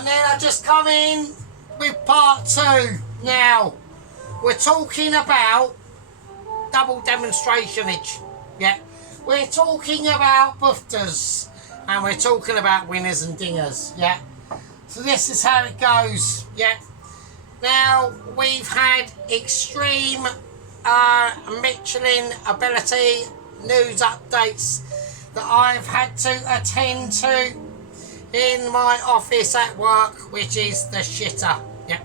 And then I just come in with part 2. Now, we're talking about double demonstrationage. Yeah, we're talking about bufters, and we're talking about winners and dingers. Yeah, so this is how it goes. Yeah, now we've had extreme Michelin ability news updates that I've had to attend to in my office at work, which is the shitter. Yeah,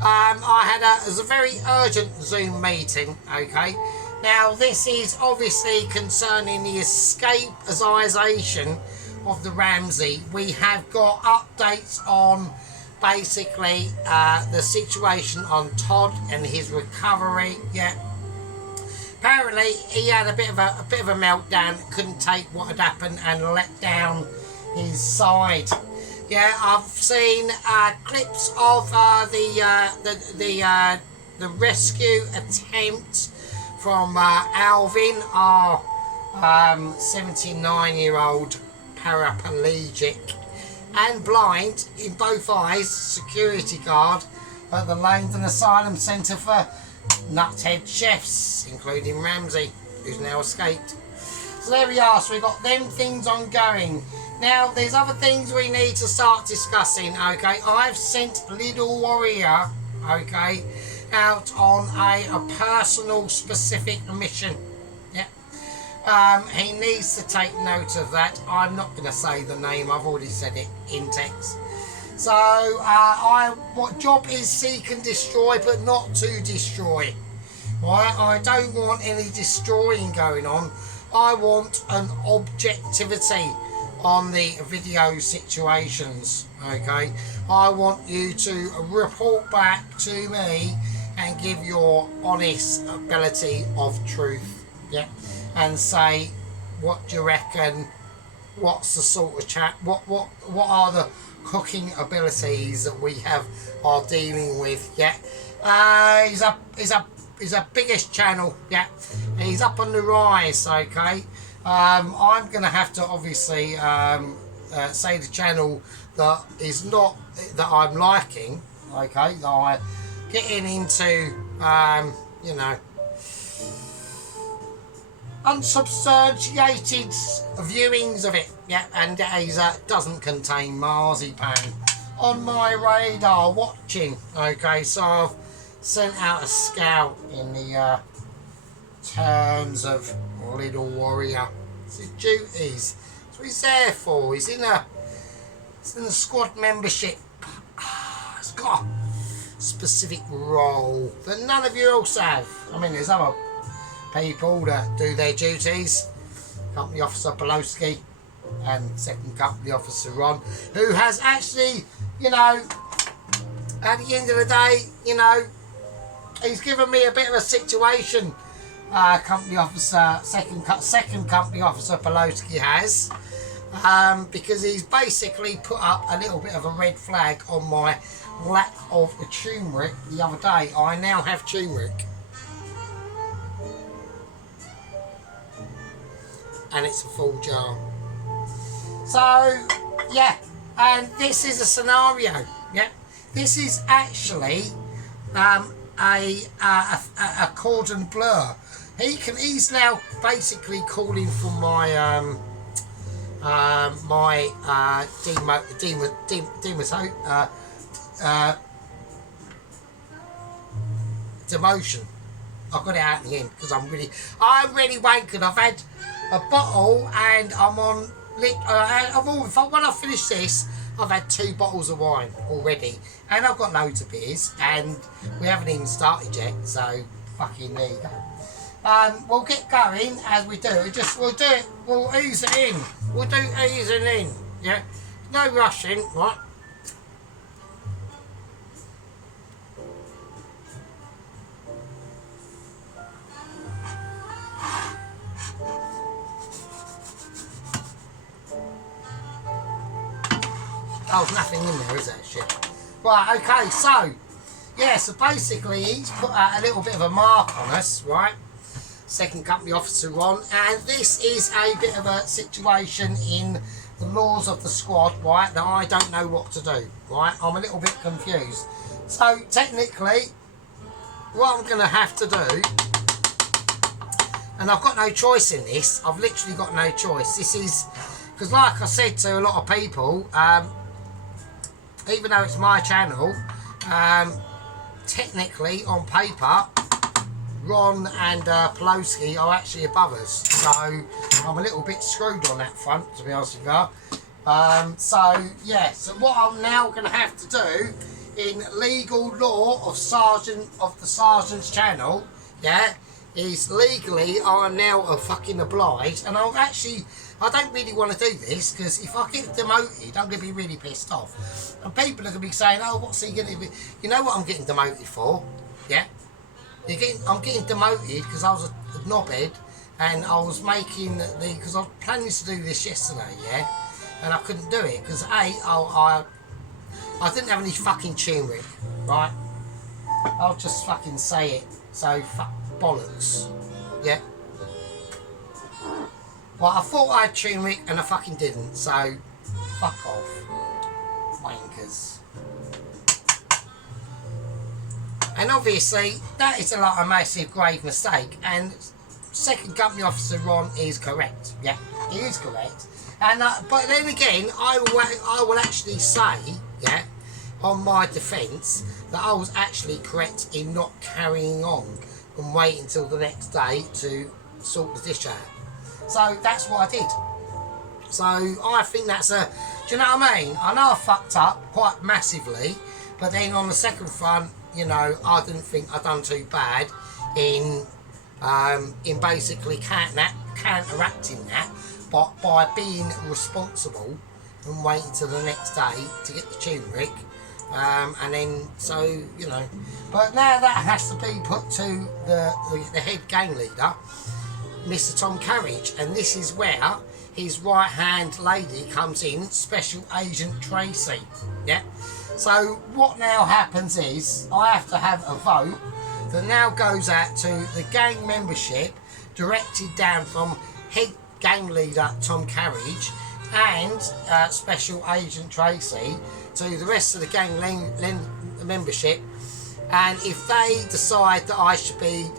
I had it was a very urgent Zoom meeting. Okay, now this is obviously concerning the escapisation of the Ramsey. We have got updates on basically the situation on Todd and his recovery. Yeah, apparently he had a bit of a meltdown, couldn't take what had happened and let down his side. Yeah, I've seen clips of the rescue attempt from Alvin, our 79-year-old paraplegic and blind in both eyes, security guard at the Langdon Asylum Centre for Nuthead Chefs, including Ramsey, who's now escaped. So there we are, so we've got them things ongoing. Now, there's other things we need to start discussing, okay? I've sent Little Warrior, okay, out on a personal specific mission. Yeah. He needs to take note of that. I'm not going to say the name, I've already said it in text. So, what job is seek and destroy, but not to destroy. Right? I don't want any destroying going on. I want an objectivity on the video situations. Okay, I want you to report back to me and give your honest ability of truth. Yeah, and say what do you reckon, what's the sort of chat, what are the cooking abilities that we are dealing with. Yeah, he's a biggest channel. Yeah, he's up on the rise. Okay, I'm going to have to obviously say the channel that is not that I'm liking. Okay, that I'm getting into you know, unsubstantiated viewings of it. Yeah, and he doesn't contain marzipan on my radar watching. Okay, so I've sent out a scout in the terms of Little Warrior. It's his duties. That's what he's there for. He's in the squad membership. It's got a specific role that none of you else have. I mean, there's other people that do their duties. Company Officer Poloski and Second Company Officer Ron, who has actually, you know, at the end of the day, you know, he's given me a bit of a situation. Company Officer, second Company Officer Poloski has, because he's basically put up a little bit of a red flag on my lack of a turmeric the other day. I now have turmeric, and it's a full jar. So yeah, and this is a scenario. Yeah, this is actually a cordon bleu. He's now basically calling for my demotion. I got it out in the end because I'm really wankered. I've had a bottle and I'm on. When I finish this, I've had 2 bottles of wine already, and I've got loads of beers, and we haven't even started yet. So fucking there you go. We'll get going as we do. We'll ease it in. We'll do easing in. Yeah, no rushing, right? Oh, there's nothing in there, is there? Shit. Right, okay, so, yeah, so basically he's put out a little bit of a mark on us, right? Second Company Officer Ron, and this is a bit of a situation in the laws of the squad, right, that I don't know what to do, right? I'm a little bit confused. So technically, what I'm going to have to do, and I've got no choice in this, I've literally got no choice. This is, because like I said to a lot of people, even though it's my channel, technically on paper, Ron and Pelosi are actually above us, so I'm a little bit screwed on that front, to be honest with you. So yeah, so what I'm now going to have to do in legal law of the sergeant's channel, yeah, is legally I'm now a fucking obliged, and I don't really want to do this, because if I get demoted, I'm going to be really pissed off, and people are going to be saying, oh, what's he going to be, you know what I'm getting demoted for, yeah? I'm getting demoted because I was a knobhead, and I was making because I was planning to do this yesterday, yeah, and I couldn't do it because I didn't have any fucking turmeric, right? I'll just fucking say it. So fuck bollocks, yeah. Well, I thought I had turmeric and I fucking didn't, so fuck off, wankers. And obviously, that is a massive, grave mistake. And second company officer Ron is correct. Yeah, he is correct. And but then again, I will actually say, yeah, on my defence, that I was actually correct in not carrying on and waiting until the next day to sort the dish out. So that's what I did. So I think that's do you know what I mean? I know I fucked up quite massively, but then on the second front, you know, I didn't think I'd done too bad in basically counteracting that, but by being responsible and waiting till the next day to get the turmeric, and then so you know. But now that has to be put to the head gang leader, Mr. Tom Carriage, and this is where his right hand lady comes in, Special Agent Tracy. Yeah. So what now happens is I have to have a vote that now goes out to the gang membership, directed down from head gang leader Tom Carriage and Special Agent Tracy to the rest of the gang membership. And if they decide that I should be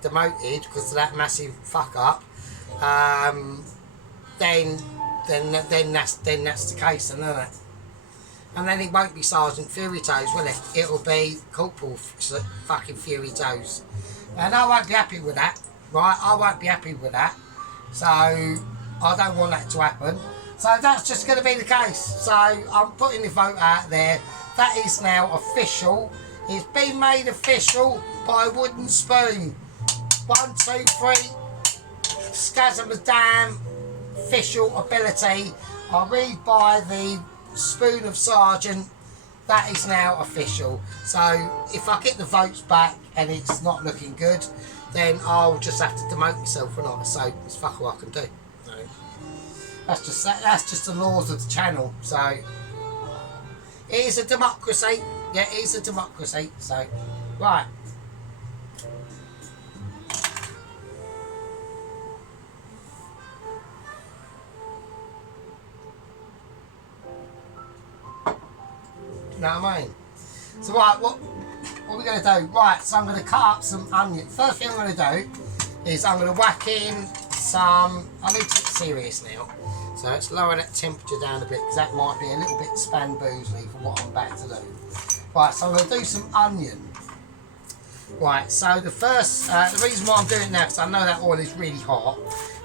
demoted because of that massive fuck up, then that's the case, isn't it? And then it won't be Sergeant Fury Toes, will it? It'll be Corporal fucking Fury Toes. And I won't be happy with that, right? I won't be happy with that. So, I don't want that to happen. So that's just going to be the case. So, I'm putting the vote out there. That is now official. It's been made official by Wooden Spoon. 1, 2, 3. Scazzamadam. Official ability. I read by the Spoon of Sergeant. That is now official. So if I get the votes back and it's not looking good, then I'll just have to demote myself or not. So it's fuck all I can do. So, that's just the laws of the channel. So it is a democracy. Yeah, it is a democracy. So right. You know what I mean? So right, what are we going to do? Right, so I'm going to cut up some onion. First thing I'm going to do is I'm going to whack in some, I need to get serious now. So let's lower that temperature down a bit because that might be a little bit span-boozly for what I'm about to do. Right, so I'm going to do some onion. Right, so the first, the reason why I'm doing it now is I know that oil is really hot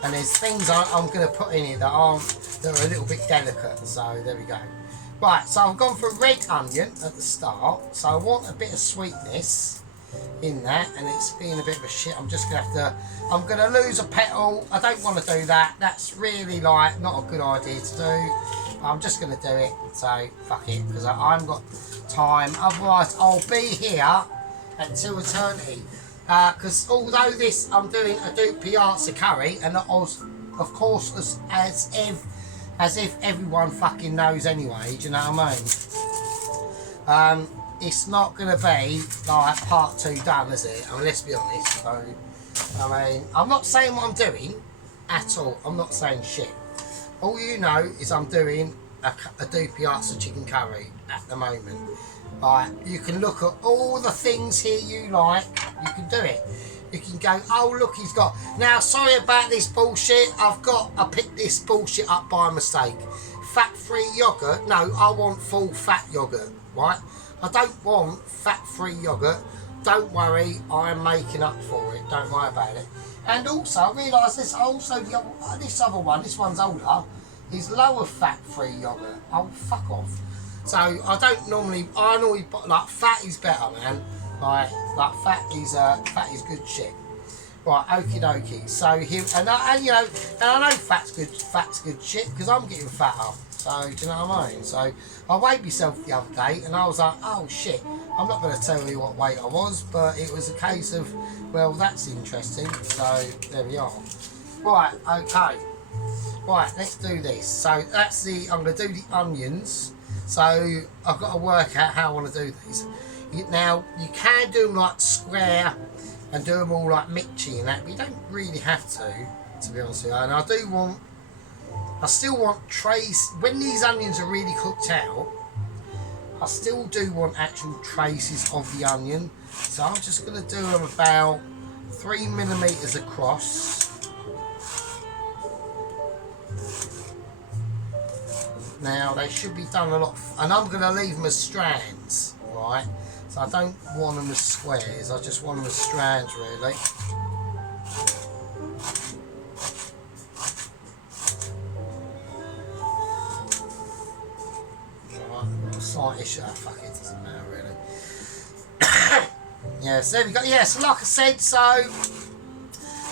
and there's things I'm going to put in it that are a little bit delicate. So there we go. Right, so I've gone for red onion at the start, so I want a bit of sweetness in that, and it's being a bit of a shit. I'm just going to have to, I'm going to lose a petal. I don't want to do that. That's really like not a good idea to do. I'm just going to do it, so fuck it, because I haven't got time. Otherwise, I'll be here until eternity. Because although this, I'm doing a Dopiaza curry, and of course, as if everyone fucking knows anyway, do you know what I mean? It's not going to be like part 2 done, is it? I mean, let's be honest. So, I mean, I'm not saying what I'm doing at all. I'm not saying shit. all you know is I'm doing a Dopiaza chicken curry at the moment. Right, you can look at all the things here you like, you can do it. You can go, oh look, he's got, now sorry about this bullshit, I picked this bullshit up by mistake. Fat-free yogurt, no, I want full fat yogurt, right? I don't want fat-free yogurt, don't worry, I am making up for it, don't worry about it. And also, I realise this other one, this one's older, is lower fat-free yogurt. Oh, fuck off. So I normally like fat is better, man. Like fat is good shit. Right, okie dokie. So here and I know fat's good shit because I'm getting fatter. So do you know what I mean? So I weighed myself the other day and I was like, oh shit. I'm not going to tell you what weight I was, but it was a case of, well, that's interesting. So there we are. Right, okay. Right, let's do this. So that's I'm going to do the onions. So I've got to work out how I want to do these. Now, you can do them like square and do them all like mitchy and that, but you don't really have to be honest with you. And I still want trace, when these onions are really cooked out, I still do want actual traces of the onion. So I'm just going to do them about 3mm across. Now they should be done a lot, and I'm going to leave them as strands, right? So I don't want them as squares, I just want them as strands really. Right, slight issue, fuck it, doesn't matter really. Yeah, so there we go, yeah, so like I said, so,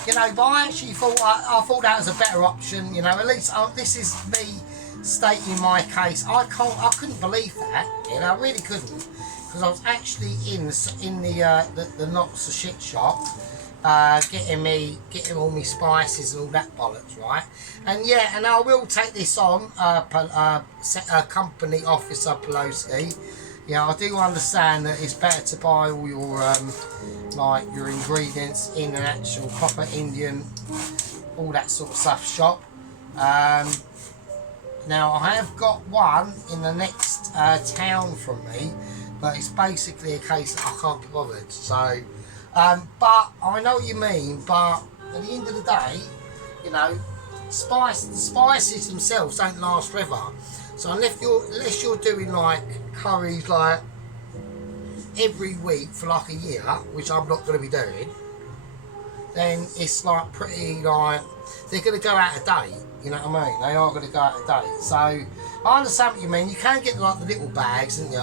you know, but I actually thought, I thought that was a better option, you know, at least this is me stating my case. I couldn't believe that, you know, I really couldn't, because I was actually in the not so shit shop, getting all my spices and all that bollocks, right? And yeah, and I will take this on, company officer Pelosi. Yeah, I do understand that it's better to buy all your like your ingredients in an actual proper Indian, all that sort of stuff shop. Now I have got one in the next town from me, but it's basically a case that I can't be bothered. So, but I know what you mean. But at the end of the day, you know, the spices themselves don't last forever. So unless you're doing like curries like every week for like a year, which I'm not going to be doing, then it's like pretty like they're going to go out of date. You know what I mean? They are going to go out of date. So I understand what you mean. You can get like the little bags, and yeah.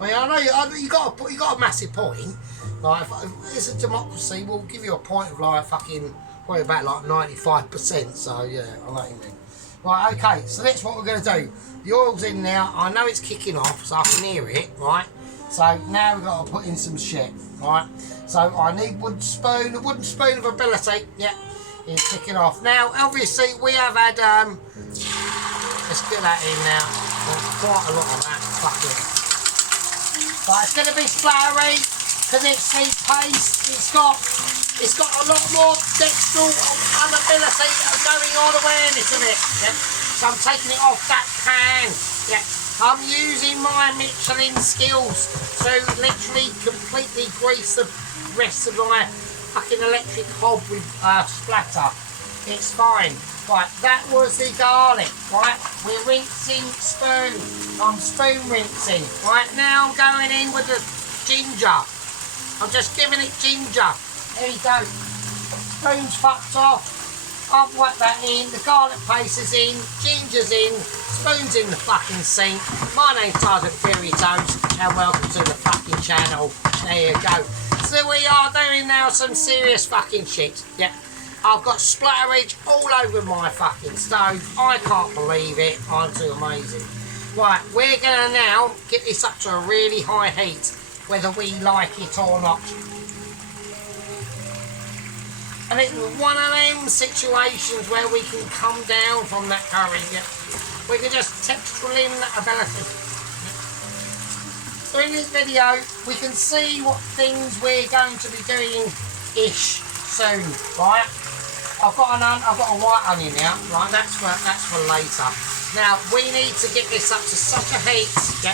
I mean, I know you got a massive point. Like, if it's a democracy, we'll give you a point of like fucking probably about like 95%. So yeah, I know what you mean. Right, okay. So that's what we're going to do. The oil's in now. I know it's kicking off, so I can hear it. Right. So now we've got to put in some shit. Right. So I need a wooden spoon of ability. Yeah. It's kicking off. Now, obviously, we have had, let's get that in now. Quite a lot of that. Fuck it. But it's going to be splattery, because it's heat paste. It's got a lot more textural ability going on awareness of it. Yeah? So I'm taking it off that pan. Yeah. I'm using my Michelin skills to literally completely grease the rest of my fucking electric hob with splatter. It's fine. Right, that was the garlic. Right, we're rinsing spoon. I'm spoon rinsing. Right, now I'm going in with the ginger. I'm just giving it ginger. There you go. Spoon's fucked off. I've whacked that in. The garlic paste is in. Ginger's in. Spoon's in the fucking sink. My name's Sergeant Fairy Toast, and welcome to the fucking channel. There you go. So we are doing now some serious fucking shit. Yeah, I've got splatterage all over my fucking stove. I can't believe it. I'm too amazing. Right, we're gonna now get this up to a really high heat, whether we like it or not. And it's one of them situations where we can come down from that curry. Yeah, we can just texture in that ability. So in this video, we can see what things we're going to be doing-ish soon, right? I've got a white onion now, right? That's for later. Now we need to get this up to such a heat. Yep.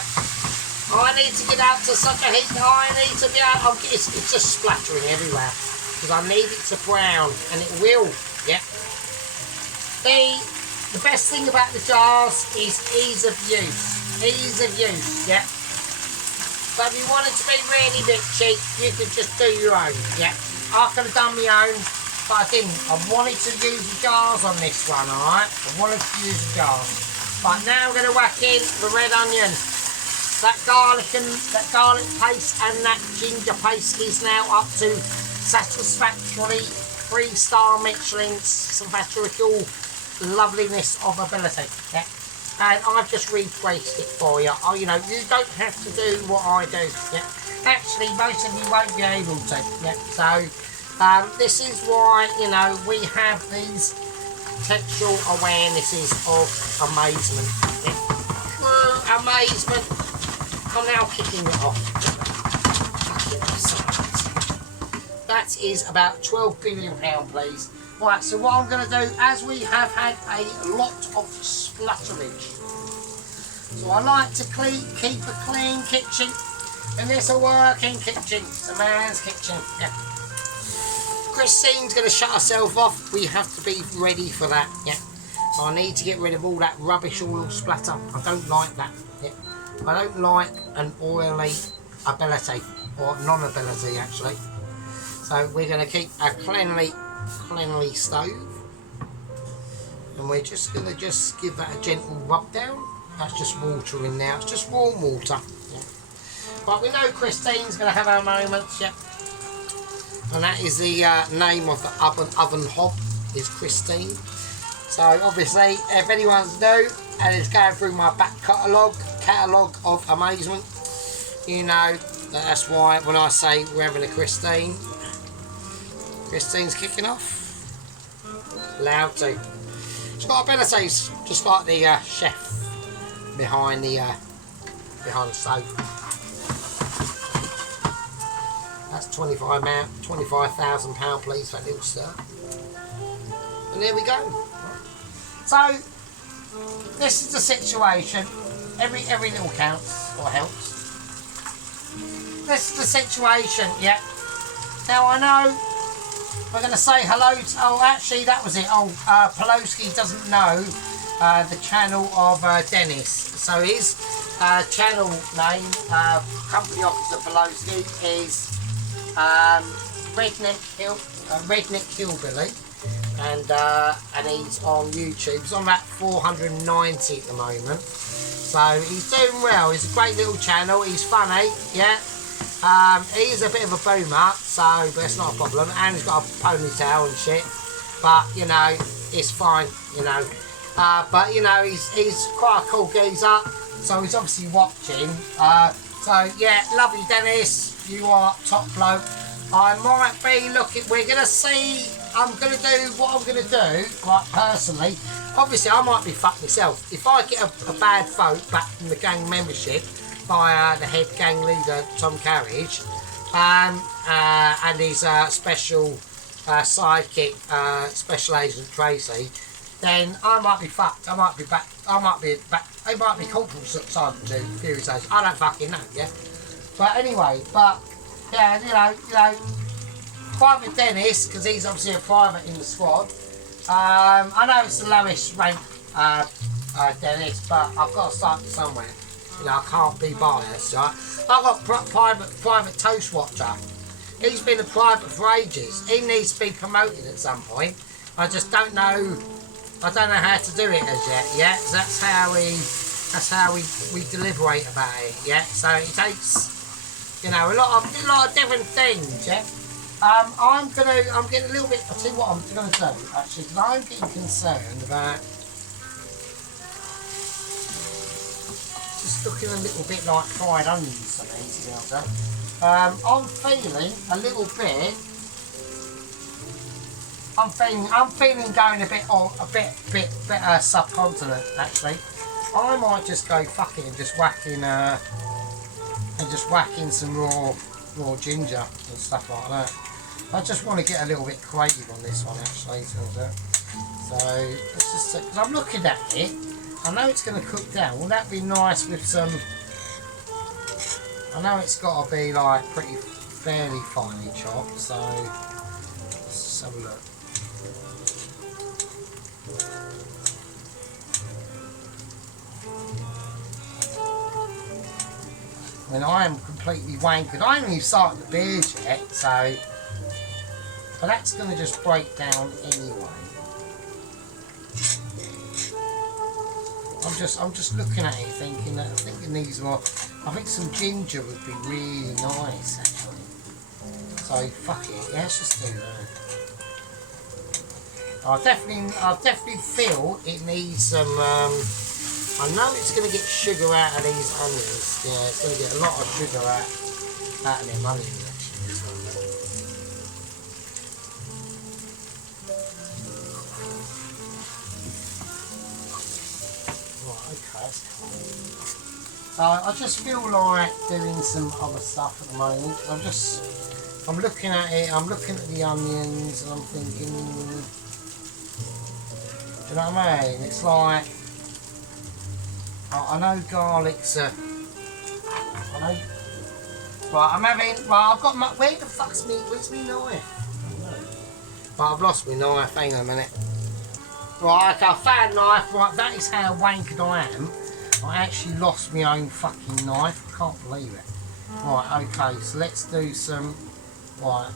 I need to get out to such a heat. I need to be out. It's just splattering everywhere because I need it to brown, and it will. Yep. The best thing about the jars is ease of use. Ease of use. Yep. But if you want it to be really bit cheap, you could just do your own. Yep. I could have done my own. But I didn't. I wanted to use the jars on this one, alright? I wanted to use the jars. But now we're going to whack in the red onion. That garlic paste and that ginger paste is now up to satisfactory 3-star Michelin satisfactory loveliness of ability. Yeah. And I've just retraced it for you. You know, you don't have to do what I do. Yeah. Actually, most of you won't be able to. Yeah. So. This is why, you know, we have these textual awarenesses of amazement. Yeah. Amazement. I'm now kicking it off. That is about £12 billion, please. Right, so what I'm going to do, as we have had a lot of splutterage, so I like to keep a clean kitchen, and it's a working kitchen. It's a man's kitchen. Yeah. Christine's going to shut herself off. We have to be ready for that. Yeah. So I need to get rid of all that rubbish oil splatter. I don't like that. Yeah. I don't like an oily ability, or non-ability actually. So we're going to keep a cleanly stove, and we're just going to give that a gentle rub down. That's just water in now. It's just warm water. Yeah. But we know Christine's going to have her moments. Yeah. And that is the name of the oven hob, is Christine. So obviously, if anyone's new and is going through my back catalogue of amazement, you know that's why when I say we're having a Christine's kicking off. Loud too. She's got abilities, just like the chef behind the stove. That's £25,000, please, for that little stir. And there we go. So, this is the situation. Every little counts, or helps. This is the situation, yeah. Now, I know we're going to say hello to... Oh, actually, that was it. Oh, Pelosi doesn't know the channel of Dennis. So his channel name, Company Officer Pelosi, is... Redneck Hillbilly, and he's on YouTube. He's on about 490 at the moment, so he's doing well. He's a great little channel. He's funny, yeah. He's a bit of a boomer, so but it's not a problem. And he's got a ponytail and shit, but you know it's fine, you know. But you know he's quite a cool geezer, so he's obviously watching. So yeah, love you, Dennis. You are top bloke. I might be looking. We're gonna see. I'm gonna do what I'm gonna do. Like personally, obviously I might be fucked myself if I get a bad vote back from the gang membership by the head gang leader Tom Carriage, and his special sidekick, Special Agent Tracy. Then I might be fucked. I might be back. It might be Corporal Sergeant to Fury Station. I don't fucking know. Yeah. But anyway, yeah, you know, Private Dennis, because he's obviously a private in the squad. I know it's the lowest rank Dennis, but I've got to start somewhere. You know, I can't be biased, right? I've got private Toast Watcher. He's been a private for ages. He needs to be promoted at some point. I just don't know. I don't know how to do it as yet. Yeah, so that's how we deliberate about it. Yeah, so it takes. You know, a lot of different things, yeah. I'm getting a little bit. I'll tell you what I'm going to do actually, because I'm getting concerned about just looking a little bit like fried onions. I'm feeling a little bit. I'm feeling going a bit subcontinent actually. I might just go fuck it and just whack in some raw ginger and stuff like that. I just want to get a little bit creative on this one actually. So let's just see, because I'm looking at it, I know it's going to cook down. Will that be nice with some, I know it's got to be like pretty fairly finely chopped, so let's just have a look. I mean, I am completely wankered. I haven't even started the beers yet, so, but that's going to just break down anyway. I'm just looking at it, thinking that I think it needs more. I think some ginger would be really nice, actually. So fuck it, yeah, let's just do that. I definitely feel it needs some. I know it's going to get sugar out of these onions. Yeah, it's going to get a lot of sugar out of them onions, actually. Right, okay, that's cool. So I just feel like doing some other stuff at the moment. I'm looking at it, I'm looking at the onions, and I'm thinking, do you know what I mean? It's like, I know garlic's a, I know, right, I'm having, well, I've got my, where the fuck's me, where's my knife? Right, I've lost my knife, hang on a minute. Right, okay, I found a knife, right, that is how wankered I am. I actually lost my own fucking knife, I can't believe it. Right, okay, so let's do some, right,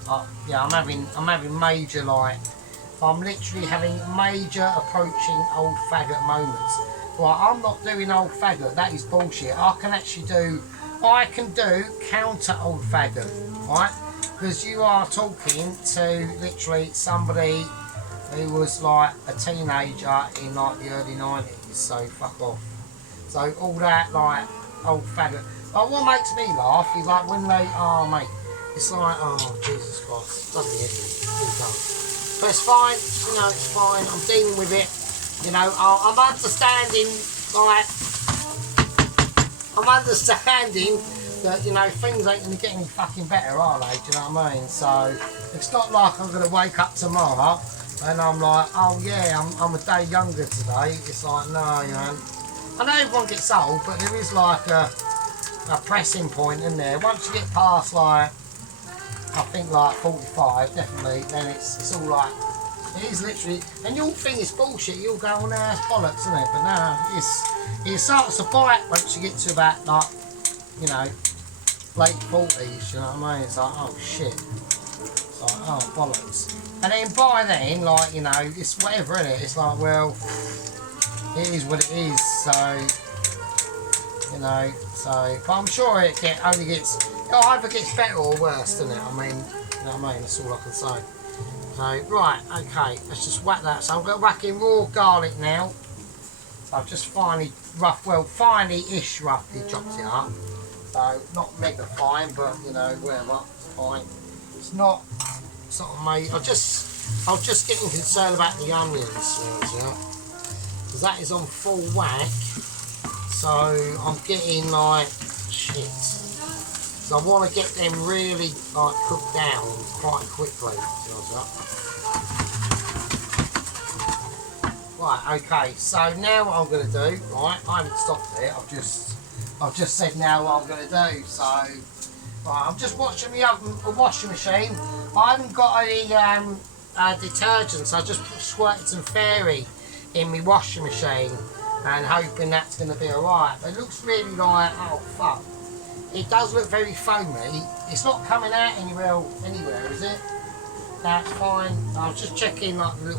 yeah, I'm having major, like, I'm literally having major approaching old faggot moments. Right, I'm not doing old faggot, that is bullshit. I can do counter old faggot, right? Because you are talking to literally somebody who was like a teenager in like the early 90s, so fuck off. So all that like old faggot. But what makes me laugh is like when they, oh mate, it's like, oh Jesus Christ, bloody really dumb. But it's fine, you know, it's fine, I'm dealing with it. You know, I'm understanding, like, I'm understanding that, you know, things ain't going to get any fucking better, are they? Do you know what I mean? So, it's not like I'm going to wake up tomorrow and I'm like, oh yeah, I'm a day younger today. It's like, no, you know. I know everyone gets old, but there is like a pressing point in there. Once you get past, like, I think like 45, definitely, then it's all like, it is literally, and you'll think it's bullshit, you'll go, oh no, it's bollocks, isn't it? But no, it starts to bite once you get to about, like, you know, late 40s, you know what I mean? It's like, oh shit. It's like, oh, bollocks. And then by then, like, you know, it's whatever, isn't it? It's like, well, it is what it is, so, you know, so, but I'm sure it either gets better or worse, doesn't it? I mean, you know what I mean? That's all I can say. So, right, okay, let's just whack that. So I'm going to whack in raw garlic now. So I've just finely-ish roughly chopped it up. So, not mega fine, but, you know, whatever, it's fine. It's not made, I was just getting concerned about the onions, yeah? Because that is on full whack. So, I'm getting, like, shit. So I want to get them really like cooked down quite quickly. Right, okay, so now what I'm going to do, right, I haven't stopped it, I've just said now what I'm going to do, so, right, I'm just watching the washing machine. I haven't got any detergent, so I just squirted some fairy in my washing machine and hoping that's going to be alright. But it looks really like, oh fuck. It does look very foamy. It's not coming out anywhere, is it? That's fine. I was just checking like the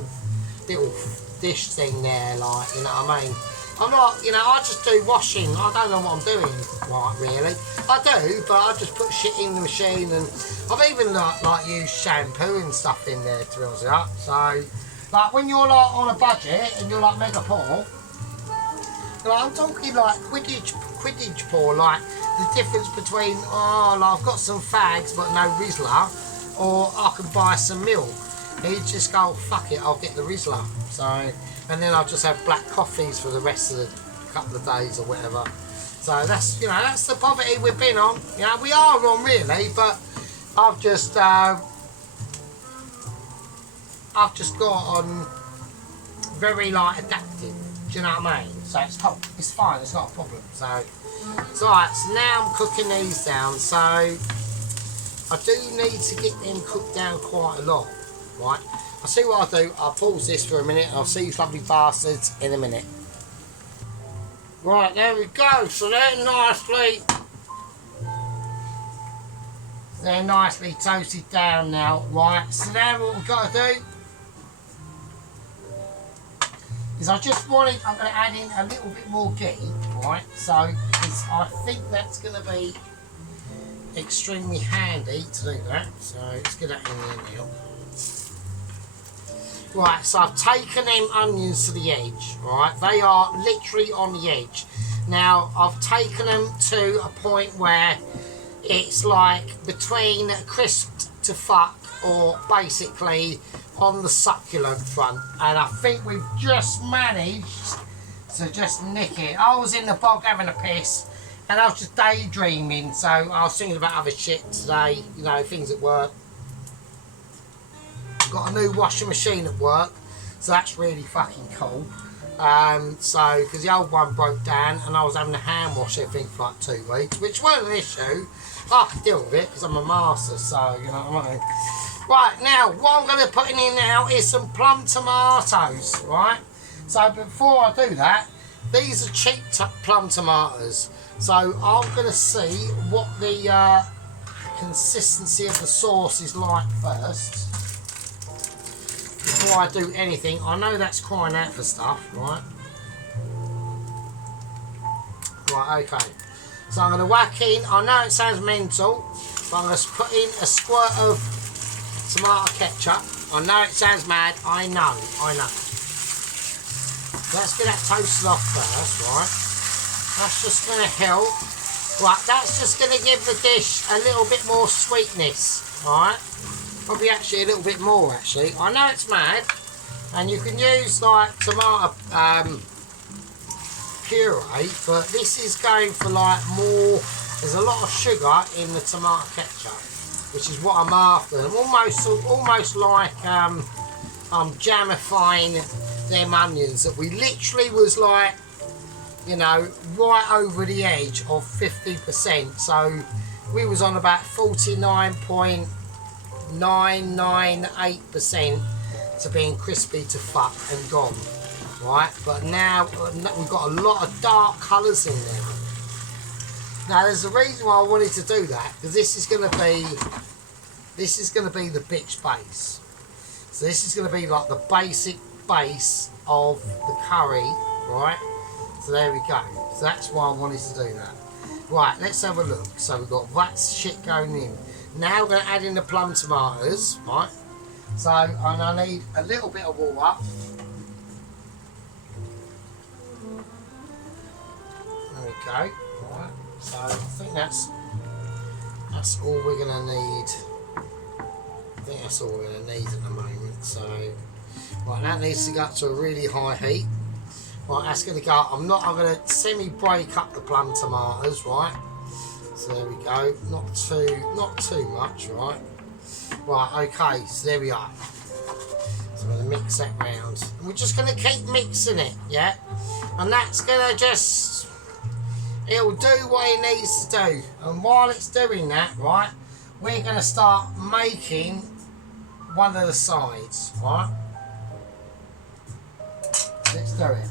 little dish thing there, like, you know what I mean? I'm not, you know, I just do washing. I don't know what I'm doing, like, really. I do, but I just put shit in the machine, and I've even like used shampoo and stuff in there to build it up. So, like, when you're like on a budget and you're like mega poor, like, I'm talking like Quidditch poor, like the difference between, oh, like, I've got some fags but no Rizzler, or I can buy some milk. And you just go, fuck it, I'll get the Rizzler. So, and then I'll just have black coffees for the rest of the couple of days or whatever. So that's, you know, that's the poverty we've been on. You know, we are on really, but I've just, I've just got on very like adaptive. Do you know what I mean? So it's fine. It's not a problem. So right. So now I'm cooking these down. So I do need to get them cooked down quite a lot, right? I'll see what I'll do. I'll pause this for a minute. And I'll see you lovely bastards in a minute. Right, there we go. So they're nicely toasted down now, right? So now what we've got to do is I'm going to add in a little bit more ghee, right? So I think that's going to be extremely handy to do that. So let's get that in there now. Right, so I've taken them onions to the edge, right? They are literally on the edge. Now, I've taken them to a point where it's like between crisped to fuck, or basically on the succulent front. And I think we've just managed to just nick it. I was in the bog having a piss, and I was just daydreaming, so I was thinking about other shit today, you know, things at work. Got a new washing machine at work, so that's really fucking cool. So because the old one broke down and I was having to hand wash everything for like 2 weeks, which wasn't an issue. I could deal with it because I'm a master, so you know what I mean. Right, now what I'm going to put in here now is some plum tomatoes, right? So before I do that, these are cheap plum tomatoes, so I'm going to see what the consistency of the sauce is like first. Before I do anything, I know that's crying out for stuff, right? Right, okay. So I'm going to whack in, I know it sounds mental, but I'm going to put in a squirt of tomato ketchup. I know it sounds mad, I know. Let's get that toasted off first, right? That's just going to help. Right, that's just going to give the dish a little bit more sweetness, right? Probably actually a little bit more actually. I know it's mad, and you can use like tomato puree, but this is going for like more. There's a lot of sugar in the tomato ketchup, which is what I'm after. I'm almost like I'm jamifying them onions that we literally was like, you know, right over the edge of 50%. So we was on about 49.998% to being crispy to fuck and gone, right? But now we've got a lot of dark colours in there. Now there's a reason why I wanted to do that, because this is going to be the bitch base. So this is going to be like the basic base of the curry, right? So there we go. So that's why I wanted to do that. Right, let's have a look. So we've got that shit going in. Now we're going to add in the plum tomatoes, right? So and I need a little bit of water. There we go. Right. So I think that's all we're going to need. I think that's all we're going to need at the moment. So right, that needs to go up to a really high heat. Right, that's going to go. I'm going to semi-break up the plum tomatoes, right? So there we go. Not too much, right? Right, okay. So there we are. So I'm going to mix that round. And we're just going to keep mixing it, yeah. And that's going to just, it'll do what it needs to do. And while it's doing that, right, we're going to start making one of the sides, right? Let's do it.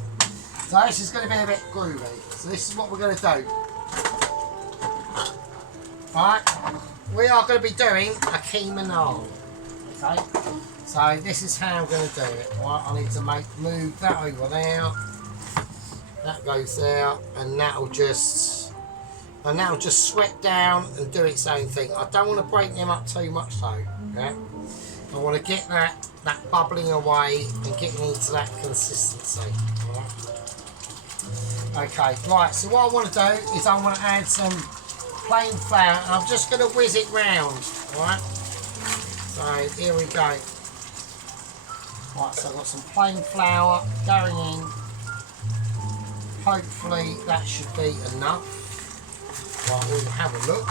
So this is going to be a bit groovy. So this is what we're going to do. Right, we are going to be doing a keema naan. Okay, so this is how I'm going to do it. Right, I need to move that over there. That goes there, and that'll just sweat down and do its own thing. I don't want to break them up too much though. Yeah, I want to get that bubbling away and getting into that consistency. Right. Okay, right. So what I want to do is I want to add some plain flour, and I'm just going to whiz it round, right? So here we go. Right, so I've got some plain flour going in. Hopefully that should be enough. Right, we'll have a look.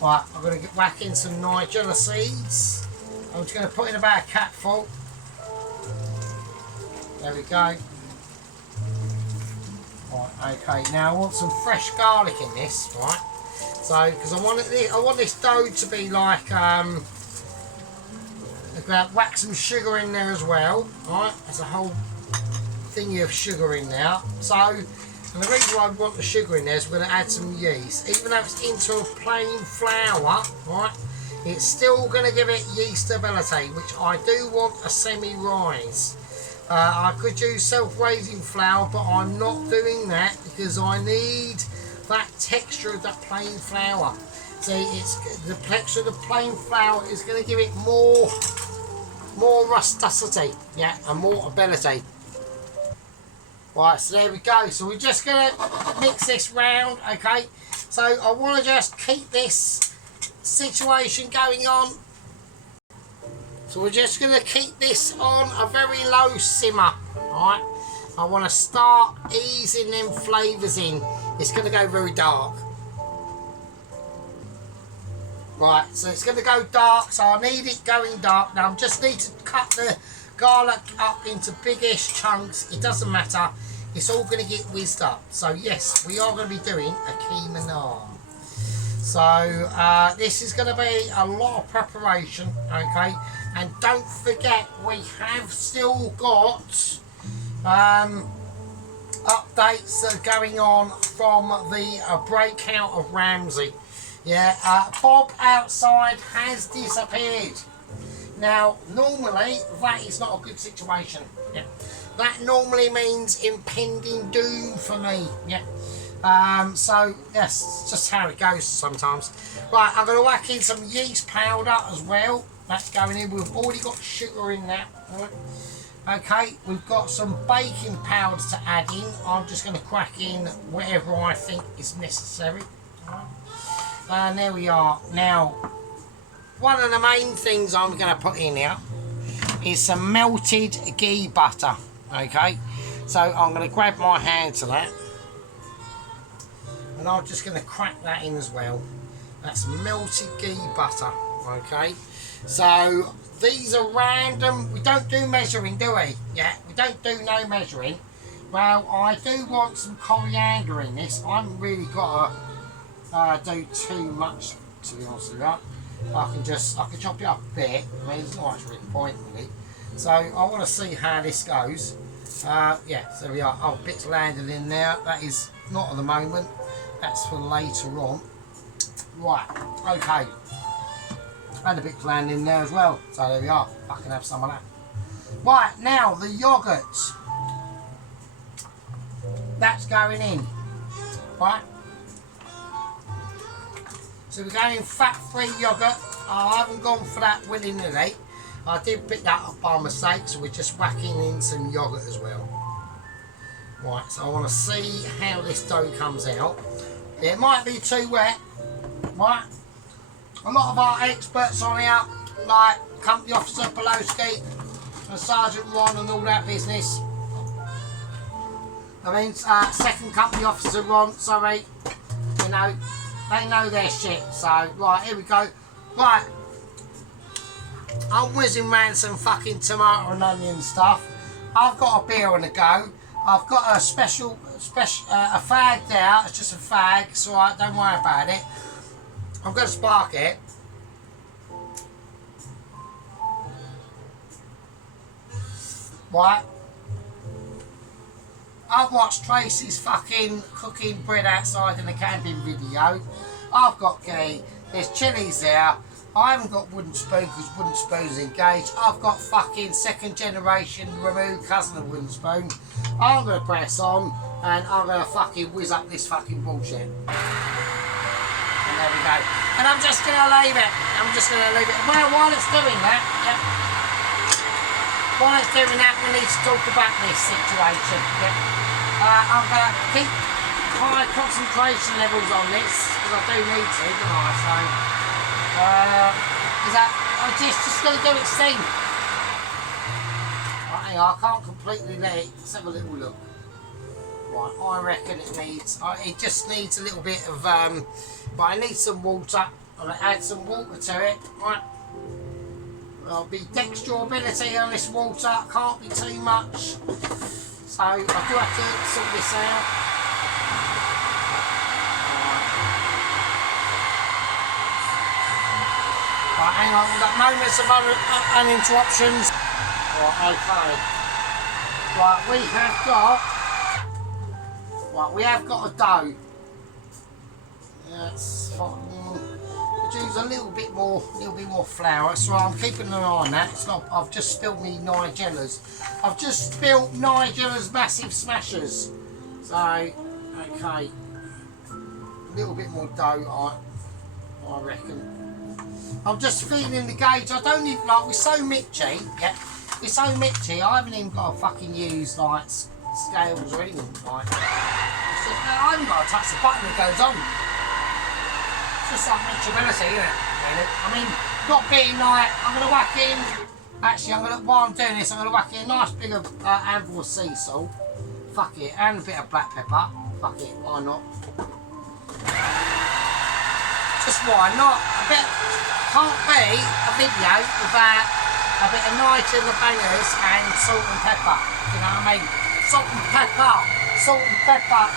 Right, I'm going to whack in some nigella seeds. I'm just going to put in about a cupful. There we go. Right, okay, now I want some fresh garlic in this, right? So, because I want this dough to be like, I'm going to whack some sugar in there as well, right? There's a whole thingy of sugar in there. So, and the reason why I want the sugar in there is we're going to add some yeast. Even though it's into a plain flour, right? It's still going to give it yeast stability, which I do want a semi-rise. I could use self-raising flour, but I'm not doing that because I need that texture of that plain flour. See, it's the texture of the plain flour is going to give it more rusticity, yeah, and more ability. Right, so there we go. So we're just going to mix this round, okay? So I want to just keep this situation going on. So we're just going to keep this on a very low simmer, right? I want to start easing them flavours in. It's going to go very dark. Right, so it's going to go dark, so I need it going dark. Now I just need to cut the garlic up into biggish chunks. It doesn't matter. It's all going to get whizzed up. So yes, we are going to be doing a keema naan. So this is going to be a lot of preparation, okay? And don't forget, we have still got updates that are going on from the breakout of Ramsey. Yeah, Bob outside has disappeared. Now, normally, that is not a good situation. Yeah. That normally means impending doom for me. Yeah. So, yes, just how it goes sometimes. Right, I'm going to whack in some yeast powder as well. That's going in. We've already got sugar in there. Right. Okay, we've got some baking powder to add in. I'm just going to crack in whatever I think is necessary. Right. And there we are. Now, one of the main things I'm going to put in here is some melted ghee butter. Okay, so I'm going to grab my hand to that. And I'm just going to crack that in as well. That's melted ghee butter. Okay, so these are random. We don't do measuring, do we? Yeah, we don't do no measuring. Well, I do want some coriander in this. I haven't really got to do too much, to be honest with you. I can chop it up a bit. I mean, there's not much really point with it. So I want to see how this goes. Yeah, so we are. Oh, bits landed in there. That is not at the moment. That's for later on. Right, okay. And a bit landed in there as well. So there we are. I can have some of that. Right, now the yoghurt. That's going in. Right. So we're going fat-free yoghurt. I haven't gone for that willy-nilly. I did pick that up by mistake, so we're just whacking in some yoghurt as well. Right, so I want to see how this dough comes out. It might be too wet. Right. A lot of our experts on here, like Company Officer Poloski and Sergeant Ron and all that business. I mean, Second Company Officer Ron, sorry. You know, they know their shit. So, right, here we go. Right. I'm whizzing around some fucking tomato and onion stuff. I've got a beer on the go. I've got a special, a fag there. It's just a fag, so don't worry about it. I'm going to spark it. Right. I've watched Tracy's fucking cooking bread outside in the camping video. I've got ghee. There's chilies there. I haven't got wooden spoon because wooden spoon's engaged. I've got fucking second generation removed cousin of wooden spoon. I'm going to press on and I'm going to fucking whiz up this fucking bullshit. And there we go. And I'm just going to leave it. I'm just going to leave it. Well, while it's doing that, yeah. While it's doing that, we need to talk about this situation. Yeah. I'm going to keep high concentration levels on this because I do need to, don't I? So, is that I'm just going to do its thing. Right, hang on, I can't completely let it. Let's have a little look. Right, I reckon it just needs a little bit of but I need some water. I'm going to add some water to it. Right. There'll be dexterability on this water, can't be too much. So I do have to sort this out. Right, hang on, we've got moments of uninterruptions. Right, okay. Right, we have got a dough. That's fine. Could use a little bit more flour. So I'm keeping an eye on that. It's not. I've just spilled me Nigella's. I've just spilled Nigella's massive smashers. So okay, a little bit more dough. I reckon. I'm just feeling the gauge. I don't even like. We're so mitchy. Yeah, we're so mitchy. I haven't even got to fucking use like scales or anything like. I haven't got to touch the button that goes on. It's just like mitchability, isn't it? I mean, not being like I'm gonna whack in. Actually, while I'm doing this, I'm gonna whack in a nice big handful of sea salt. Fuck it, and a bit of black pepper. Fuck it, why not? Just why not? Can't be a video without a bit of Nigella bangers and salt and pepper. You know what I mean? Salt and pepper,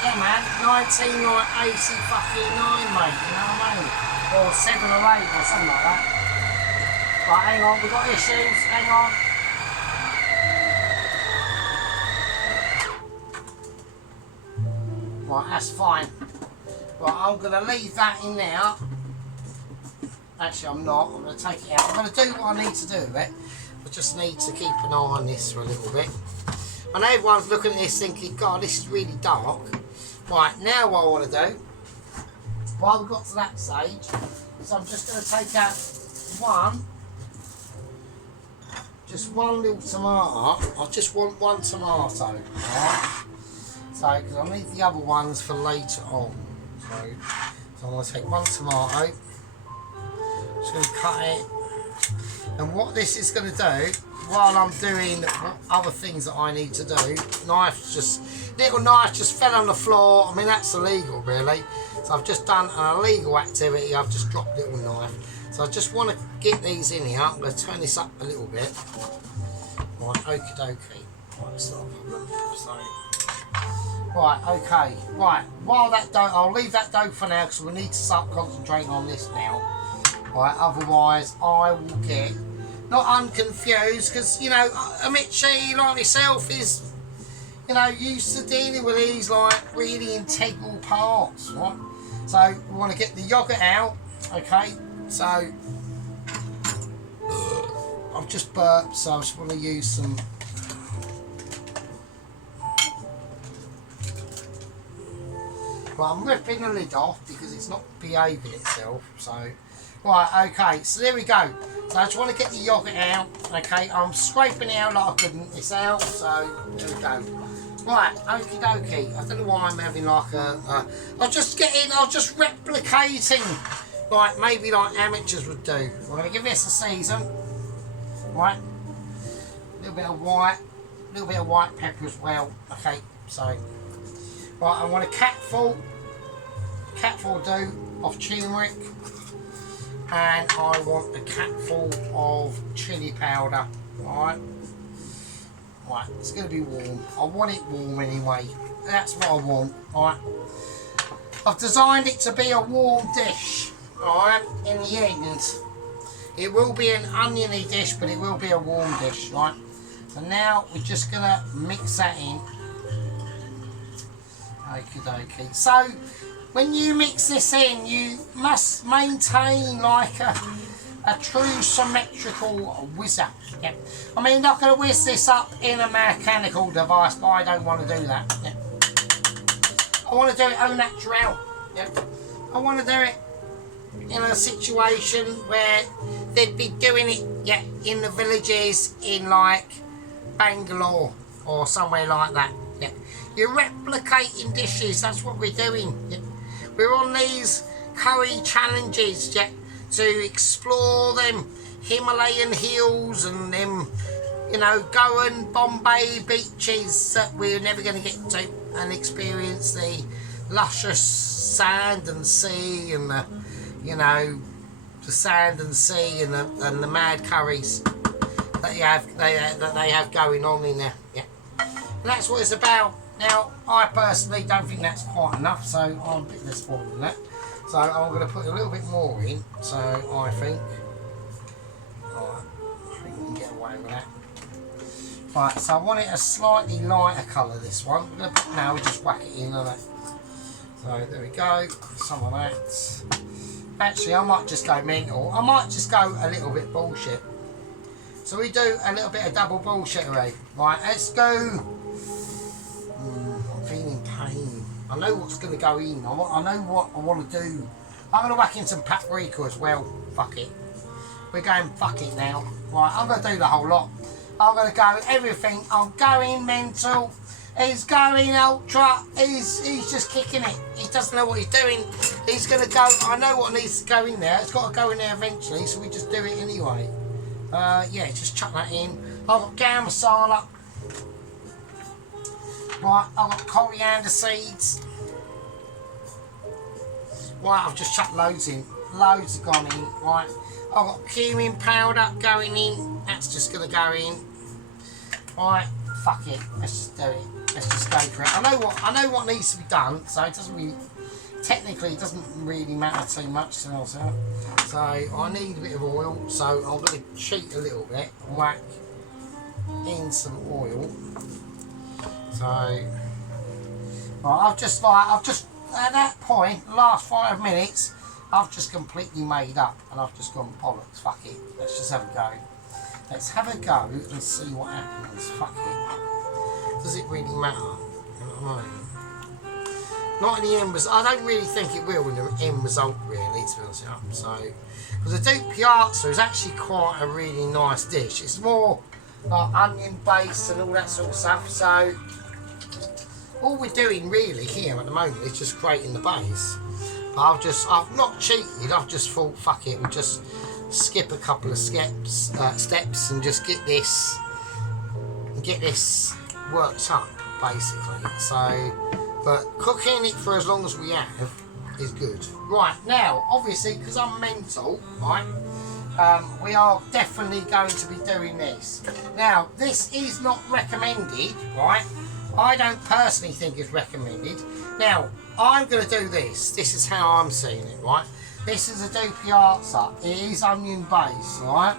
yeah man. 1980 fucking 9, mate. You know what I mean? Or 7 or 8 or something like that. Right, hang on, we've got issues. Hang on. Right, that's fine. Right, I'm gonna leave that in there. Actually, I'm not. I'm going to take it out. I'm going to do what I need to do with it. I just need to keep an eye on this for a little bit. I know everyone's looking at this thinking, God, this is really dark. Right, now what I want to do, while we've got to that stage, is I'm just going to take out just one little tomato. I just want one tomato. Right? So, because I need the other ones for later on. So I'm going to take one tomato. Just going to cut it, and what this is going to do while I'm doing other things that I need to do, little knife just fell on the floor. I mean, that's illegal really, so I've just done an illegal activity. I've just dropped little knife, so I just want to get these in here. I'm going to turn this up a little bit. Right, okie dokie. Right, it's not a problem. So, right, okay, right, while that dough, I'll leave that dough for now because we need to start concentrating on this now. Right, otherwise I will get not unconfused, because you know Amici like myself is, you know, used to dealing with these like really integral parts, right? So we want to get the yogurt out. Okay, so I've just burped, so I just want to use some. Well, I'm ripping the lid off because it's not behaving itself, so. Right, okay, so there we go. So I just want to get the yogurt out. Okay, I'm scraping it out like I couldn't. It's out, so there we go. Right, okie dokie. I don't know why I'm having like I'm just replicating, like maybe like amateurs would do. We're going to give this a season. Right, a little bit of white pepper as well. Okay, so right, I want a catful do of turmeric. And I want a capful of chilli powder. Right, it's going to be warm. I want it warm anyway. That's what I want. Right, I've designed it to be a warm dish. Right, in the end, it will be an oniony dish, but it will be a warm dish. Right, so now we're just going to mix that in. Okie dokie. So. When you mix this in, you must maintain like a true symmetrical whizzer. Yeah. I mean, I'm not going to whiz this up in a mechanical device, but I don't want to do that. Yeah. I want to do it au naturel. Yeah. I want to do it in a situation where they'd be doing it in the villages in like Bangalore or somewhere like that. Yeah. You're replicating dishes, that's what we're doing. Yeah. We're on these curry challenges to explore them Himalayan hills and them, you know, Goan Bombay beaches that we're never going to get to, and experience the luscious sand and sea and the, you know, the sand and sea and the mad curries. that they have going on in there. Yeah, and that's what it's about. Now, I personally don't think that's quite enough, so I'm a bit less bored than that. So I'm going to put a little bit more in. So I think, right, I think we can get away with that. Right, so I want it a slightly lighter colour. This one. We're going to put now. We just whack it in, like that. So there we go. Some of that. Actually, I might just go mental. I might just go a little bit bullshit. So we do a little bit of double bullshittery. Right, let's go. I'm feeling pain. I know what's going to go in. I know what I want to do. I'm going to whack in some paprika as well. Fuck it. We're going fuck it now. Right, I'm going to do the whole lot. I'm going to go everything. I'm going mental. He's going ultra. He's just kicking it. He doesn't know what he's doing. He's going to go. I know what needs to go in there. It's got to go in there eventually, so we just do it anyway. Yeah, just chuck that in. I've got garam masala. Right, I've got coriander seeds. Right, I've just chucked loads in. Loads have gone in. Right, I've got cumin powder going in. That's just going to go in. Right, fuck it. Let's just do it. Let's just go for it. I know what needs to be done, so it doesn't really, technically, it doesn't really matter too much to us. So I need a bit of oil. So I'm going to cheat a little bit. Whack in some oil. So, right, I've just at that point, the last 5 minutes, I've just completely made up, and I've just gone bollocks. Fuck it. Let's just have a go. Let's have a go and see what happens. Fuck it. Does it really matter? You know what I mean? Not in the end result. I don't really think it will in the end result, really, to be honest with you. So, because the Dopiaza is actually quite a really nice dish. It's more like onion based and all that sort of stuff. So, all we're doing really here at the moment is just creating the base. But I've not cheated. I've just thought, fuck it, we'll just skip a couple of steps and just get this worked up, basically. So, but cooking it for as long as we have is good. Right, now, obviously, because I'm mental, right, we are definitely going to be doing this. Now, this is not recommended, right? I don't personally think it's recommended. Now, I'm going to do this. This is how I'm seeing it, right? This is a Dopiaza. It is onion based, right?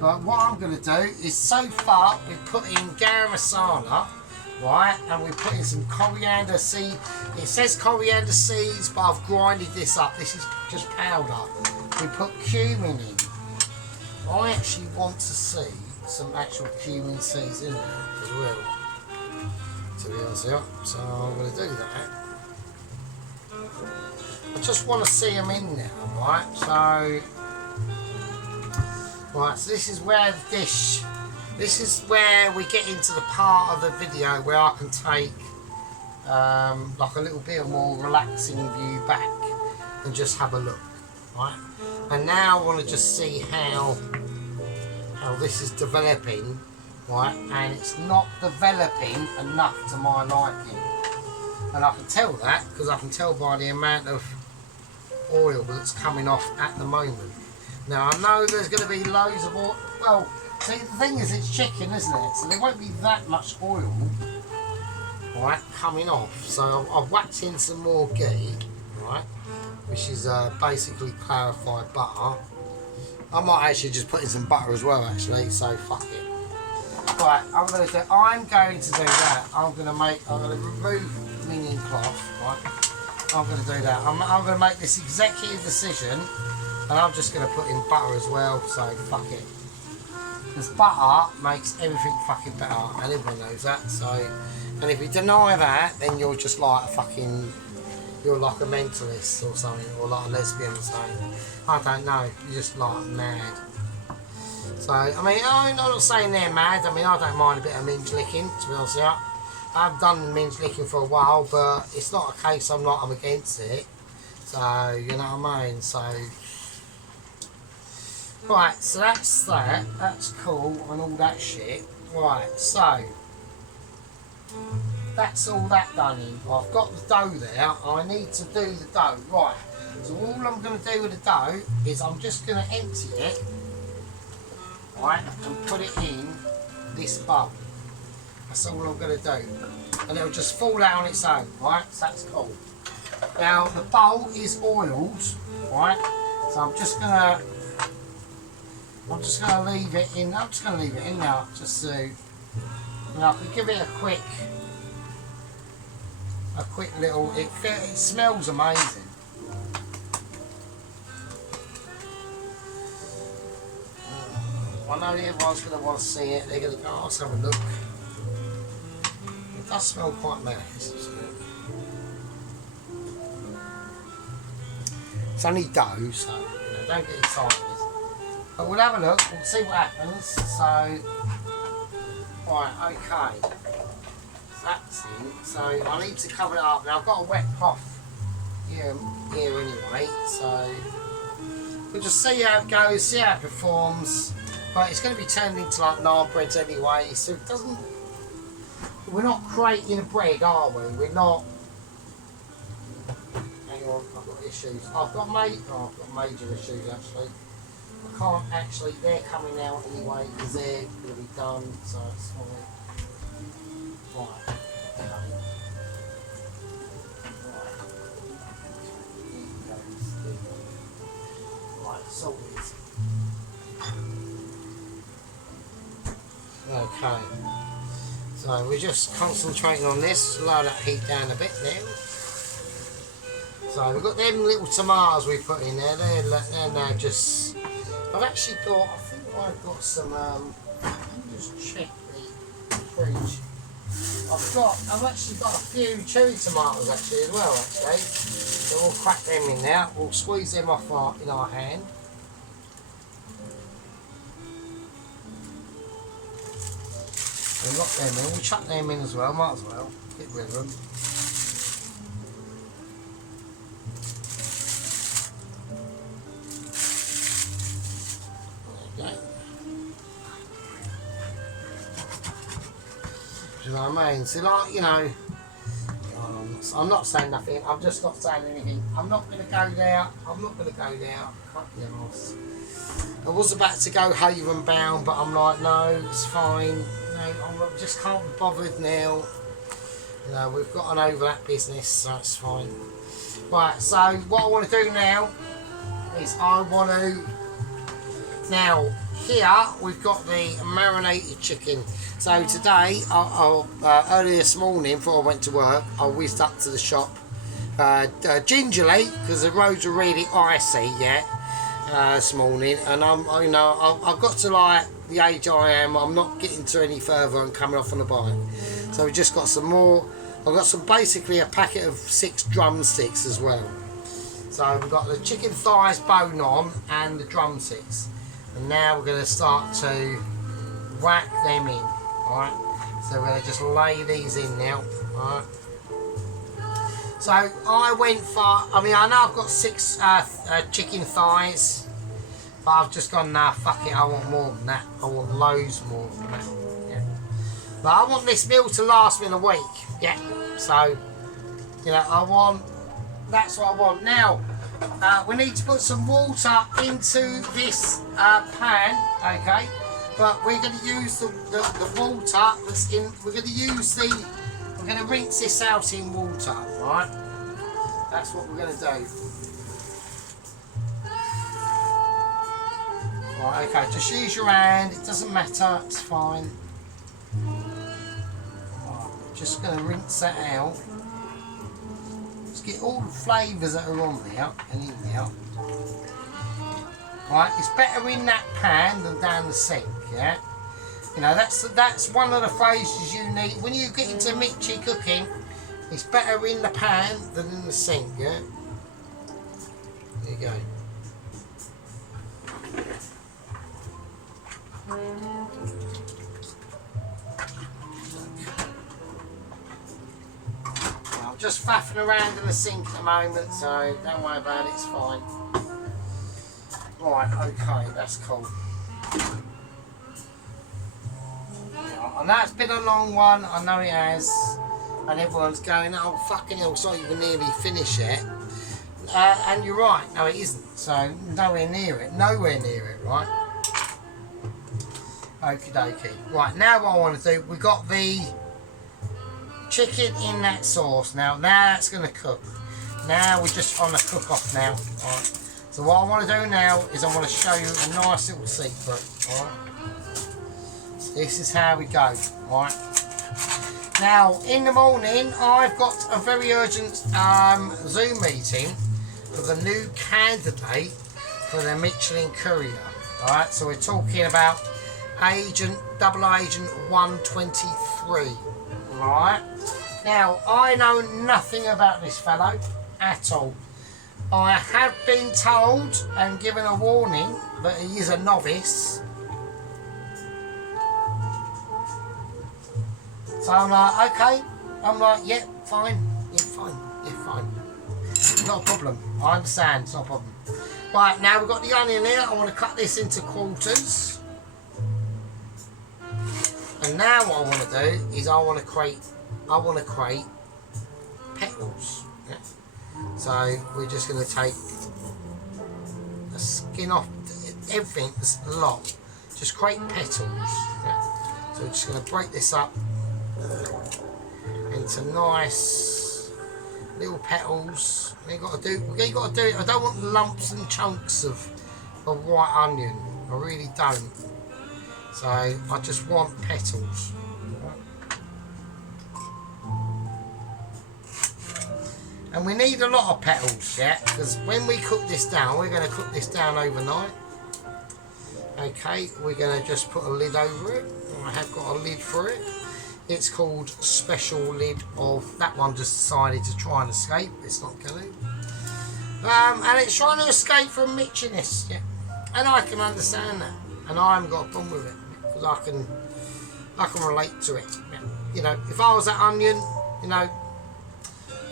But what I'm going to do is, so far, we've put in garam masala, right? And we've put in some coriander seed. It says coriander seeds, but I've grinded this up. This is just powder. We put cumin in. I actually want to see some actual cumin seeds in there as well, to be honest with you. So I'm going to do that. I just want to see them in there, right? So this is where the dish, this is where we get into the part of the video where I can take like a little bit more relaxing view back and just have a look, right? And now I want to just see how this is developing, right? And it's not developing enough to my liking. And I can tell that because I can tell by the amount of oil that's coming off at the moment. Now I know there's going to be loads of oil. Well, see, the thing is, it's chicken, isn't it? So there won't be that much oil, right, coming off. So I've whacked in some more ghee, right, which is basically clarified butter. I might actually just put in some butter as well, actually. So fuck it. Right, I'm going to do that. I'm going to remove linen cloth, right. I'm going to do that. I'm going to make this executive decision, and I'm just going to put in butter as well, so fuck it. Because butter makes everything fucking better, and everyone knows that. So, and if you deny that, then you're just like a fucking, you're like a mentalist or something, or like a lesbian or something. I don't know, you're just like mad. So, I mean, I'm not saying they're mad. I mean, I don't mind a bit of minge licking, to be honest with you. I've done minge licking for a while, but it's not a case I'm against it. So, you know what I mean? So, right, so that's that. That's cool and all that shit. Right, so, that's all that done in. I've got the dough there. I need to do the dough. Right, so all I'm going to do with the dough is I'm just going to empty it right, and put it in this bowl. That's all I'm going to do. And it'll just fall out on its own, right? So that's cool. Now, the bowl is oiled, right? So I'm just going to leave it in. I'm just going to leave it in now, just so, you know, I can give it a quick little, it smells amazing. I know everyone's going to want to see it. They're going to go, oh, let's have a look. It does smell quite nice. It's only dough, so you know, don't get excited. But we'll have a look. We'll see what happens. So, right, okay. That's in. So I need to cover it up. Now I've got a wet cloth here anyway. So we'll just see how it goes, see how it performs. But it's going to be turned into like naan breads anyway, so it doesn't. We're not creating a bread, are we? We're not. Hang on, I've got issues. I've got major issues actually. I can't actually. They're coming out anyway because they're going to be done, so it's fine. Right. Okay. Right. Salt is. Okay, so we're just concentrating on this, lower that heat down a bit now. So we've got them little tomatoes we put in there, they're now just, I've actually got, I think I've got some, just check the fridge. I've actually got a few cherry tomatoes actually as well actually, so we'll crack them in now, we'll squeeze them off in our hand. We've got them in, we'll chuck them in as well, might as well, get rid of them. There you go. Do you know what I mean? So like, you know, I'm not saying nothing, I'm just not saying anything. I'm not going to go there, Fuck your ass. I was about to go Haven bound, but I'm like, no, it's fine. I just can't be bothered now. You know, we've gotten over that business, so it's fine. Right, so what I want to do now is I want to. Now, here we've got the marinated chicken. So today, early this morning, before I went to work, I whizzed up to the shop gingerly because the roads were really icy yet this morning, and I've got to like. The age I am, I'm not getting to any further and coming off on a bike. So we've just got some more. I've got basically a packet of 6 drumsticks as well. So we've got the chicken thighs bone on and the drumsticks. And now we're going to start to whack them in. Alright, so we're going to just lay these in now. Alright. So I went for, I know I've got 6 chicken thighs. But I've just gone, nah, fuck it, I want more than that. I want loads more than that. Yeah. But I want this meal to last me a week. Yeah. So, you know, that's what I want. Now, we need to put some water into this pan, okay? But we're going to use the water that's in, we're going to rinse this out in water, right? That's what we're going to do. Right, okay, just use your hand, it doesn't matter, it's fine. Right, just going to rinse that out. Just get all the flavours that are on there and in there. Right, it's better in that pan than down the sink, yeah? You know, that's one of the phrases you need. When you get into mixy cooking, it's better in the pan than in the sink, yeah? There you go. I'm just faffing around in the sink at the moment, so don't worry about it, it's fine. Right, okay, that's cool. I know it's been a long one, I know it has, and everyone's going, oh fucking hell, so you can nearly finish it. And you're right, no it isn't, so nowhere near it, right? Okie dokie. Right, now what I want to do, we've got the chicken in that sauce. Now that's going to cook. Now we're just on the cook off now. Right. So what I want to do now is I want to show you a nice little secret. Right. So this is how we go. Right. Now in the morning I've got a very urgent Zoom meeting for the new candidate for the Michelin Courier. Alright, so we're talking about Double Agent 123. Right. Now, I know nothing about this fellow at all. I have been told and given a warning that he is a novice. So I'm like, okay. I'm like, yeah, fine. Yeah, fine. Yeah, fine. Not a problem. I understand. It's not a problem. Right, now we've got the onion here. I want to cut this into quarters. And now what I want to do is I want to create petals. Yeah. So we're just going to take the skin off everything. There's a lot. Just create petals. Yeah. So we're just going to break this up into nice little petals. You got to do it. I don't want lumps and chunks of white onion. I really don't. So I just want petals. And we need a lot of petals, yeah, because when we cook this down, we're going to cook this down overnight. Okay, we're going to just put a lid over it. I have got a lid for it. It's called Special Lid of, that one just decided to try and escape. It's not going to. And it's trying to escape from Michelinist, yeah. And I can understand that. And I haven't got a problem with it. Because I can relate to it. Yeah. You know, if I was that onion, you know,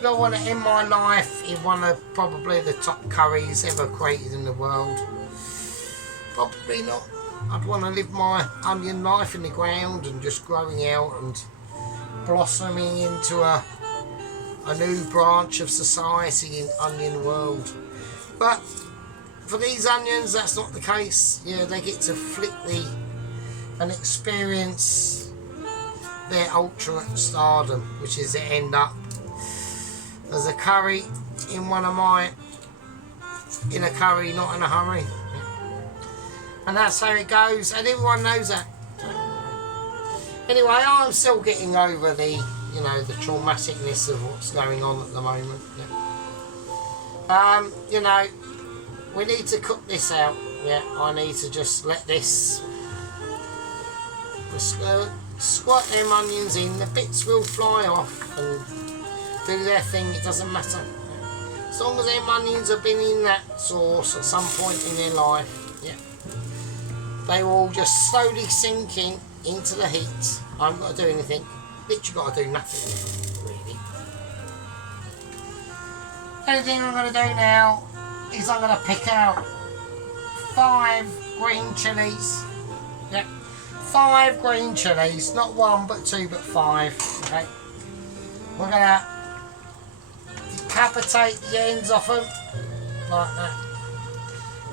I want it in my life in one of probably the top curries ever created in the world. Probably not. I'd want to live my onion life in the ground and just growing out and blossoming into a new branch of society in onion world. But for these onions, that's not the case. Yeah, they get to flick and experience their ultimate stardom, which is to end up as a curry in a curry, not in a hurry. And that's how it goes, and everyone knows that. Anyway, I'm still getting over the traumaticness of what's going on at the moment. Yeah. You know, we need to cook this out. Yeah, I need to just let this squirt them onions in. The bits will fly off and do their thing. It doesn't matter. As long as them onions have been in that sauce at some point in their life, yeah, they will all just slowly sinking into the heat. I haven't got to do anything. Literally got to do nothing, really. The only thing I'm going to do now is I'm going to pick out 5 green chilies. Yep, 5 green chilies, not 1 but 2 but 5. Okay, we're going to decapitate the ends off them like that,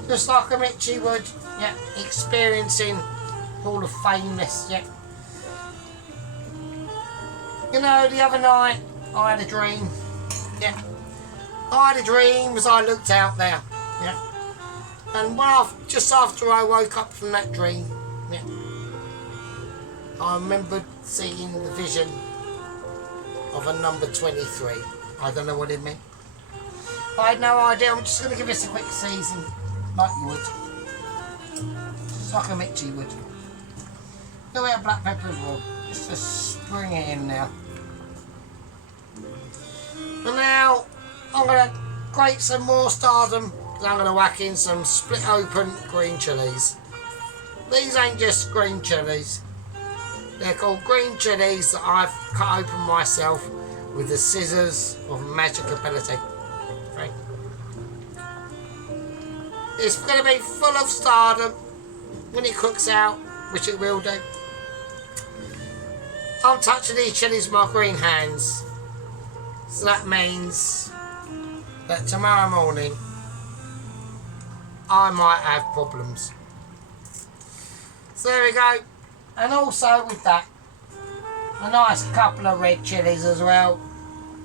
just like a Mitchie would. Yeah, experiencing Hall of Fameness. Yeah. You know, the other night I had a dream. Yeah. I had a dream as I looked out there. Yeah. And just after I woke up from that dream, yeah, I remembered seeing the vision of a number 23. I don't know what it meant. I had no idea. I'm just going to give this a quick season, like you would. Just like a Mitchie would. Do our black pepper as well. Just to spring it in now. And now I'm going to grate some more stardom. I'm going to whack in some split open green chilies. These ain't just green chilies. They're called green chilies that I've cut open myself with the scissors of magic ability. Okay. It's going to be full of stardom when it cooks out, which it will do. I'm touching these chilies with my green hands. So that means that tomorrow morning I might have problems. So there we go. And also with that, a nice couple of red chilies as well,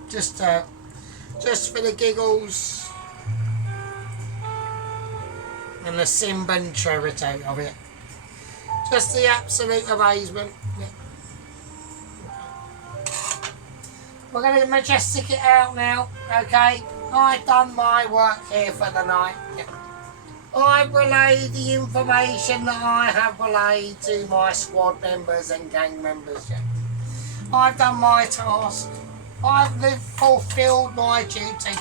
just for the giggles and the sentimentality of it. Just the absolute amazement. Yeah. We're going to majestic it out now, okay? I've done my work here for the night. Yeah. I've relayed the information that I have relayed to my squad members and gang members. Yeah. I've done my task. I've fulfilled my duty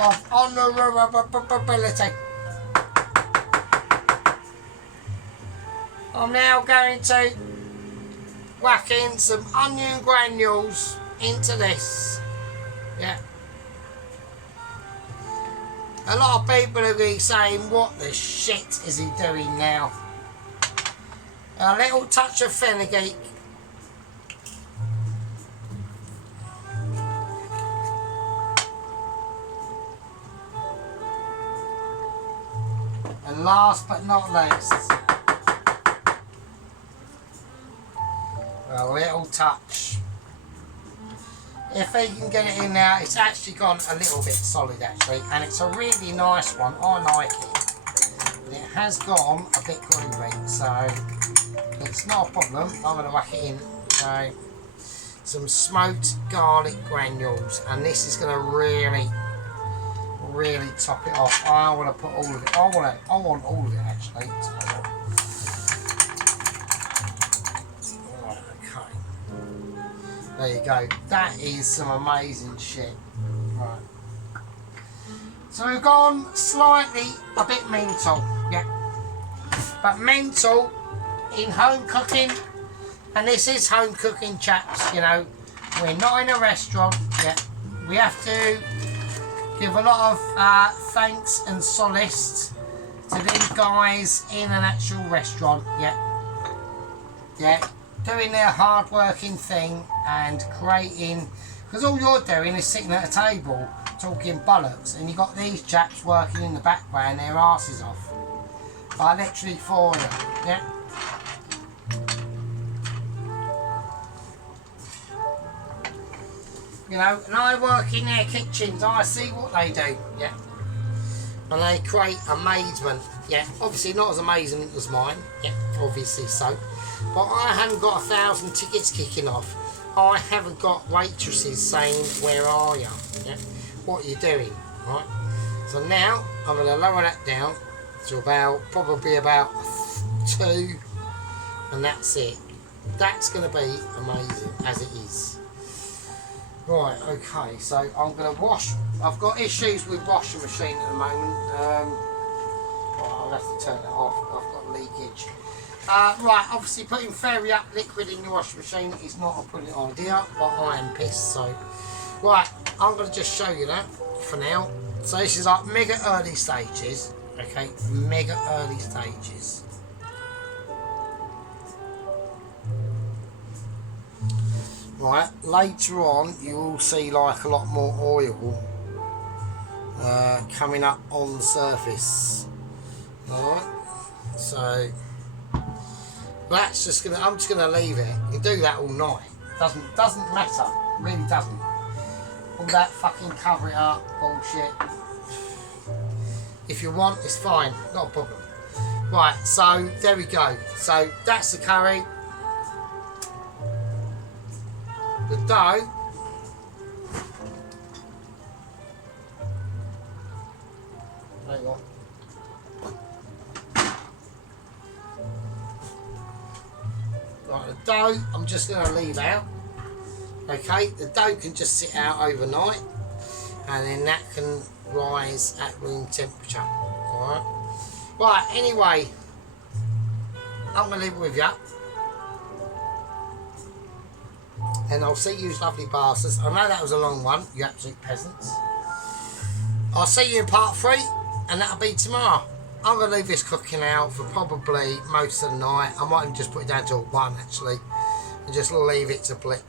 of honourability. I'm now going to whack in some onion granules into this. Yeah. A lot of people are going to be saying, what the shit is he doing now? A little touch of fenugreek. And last but not least, a little touch. If he can get it in now, it's actually gone a little bit solid actually, and it's a really nice one. I like it. But it has gone a bit groovy, so it's not a problem. I'm going to whack it in. So, some smoked garlic granules, and this is going to really top it off. I want to put all of it. I want all of it actually. There you go. That is some amazing shit. Right. So we've gone slightly a bit mental, yeah. But mental in home cooking, and this is home cooking, chaps. You know, we're not in a restaurant, yeah. We have to give a lot of thanks and solace to these guys in an actual restaurant, yeah. Yeah. Doing their hard working thing and creating, because all you're doing is sitting at a table talking bollocks, and you've got these chaps working in the background their asses off, like literally for you, yeah. You know, and I work in their kitchens, I see what they do, yeah, and they create amazement, yeah. Obviously not as amazing as mine, yeah, obviously so. But I haven't got 1,000 tickets kicking off. I haven't got waitresses saying, where are you? Yeah? What are you doing? Right? So now I'm going to lower that down to probably about 2, and that's it. That's going to be amazing as it is. Right, okay, so I'm going to wash. I've got issues with washing machine at the moment. Right, I'll have to turn it off. I've got leakage. Right, obviously putting Fairy Up liquid in your washing machine is not a brilliant idea, but I am pissed, so... Right, I'm going to just show you that for now. So this is like mega early stages, okay, mega early stages. Right, later on you will see like a lot more oil coming up on the surface. Alright, so... That's just gonna. I'm just gonna leave it. You can do that all night. Doesn't matter. Really doesn't. All that fucking cover it up bullshit. If you want, it's fine. Not a problem. Right. So there we go. So that's the curry. The dough. Hang on. Right, the dough I'm just going to leave out. Okay, the dough can just sit out overnight, and then that can rise at room temperature. Alright. Right, anyway, I'm going to leave it with you. And I'll see you lovely bastards. I know that was a long one, you absolute peasants. I'll see you in part 3, and that'll be tomorrow. I'm going to leave this cooking out for probably most of the night. I might even just put it down to 1 actually, and just leave it to blip.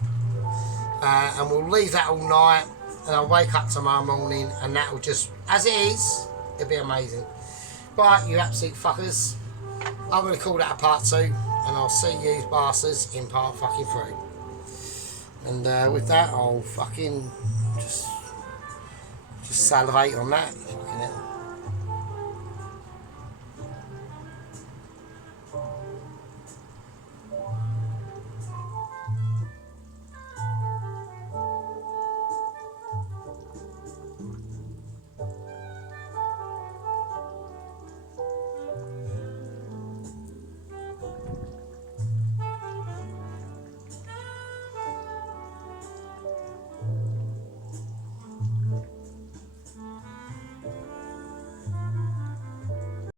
And we'll leave that all night, and I'll wake up tomorrow morning, and that will just, as it is, it'll be amazing. Right, you absolute fuckers. I'm going to call that a part 2. and I'll see you bastards in part fucking 3. And with that, I'll fucking just salivate on that. Fucking hell.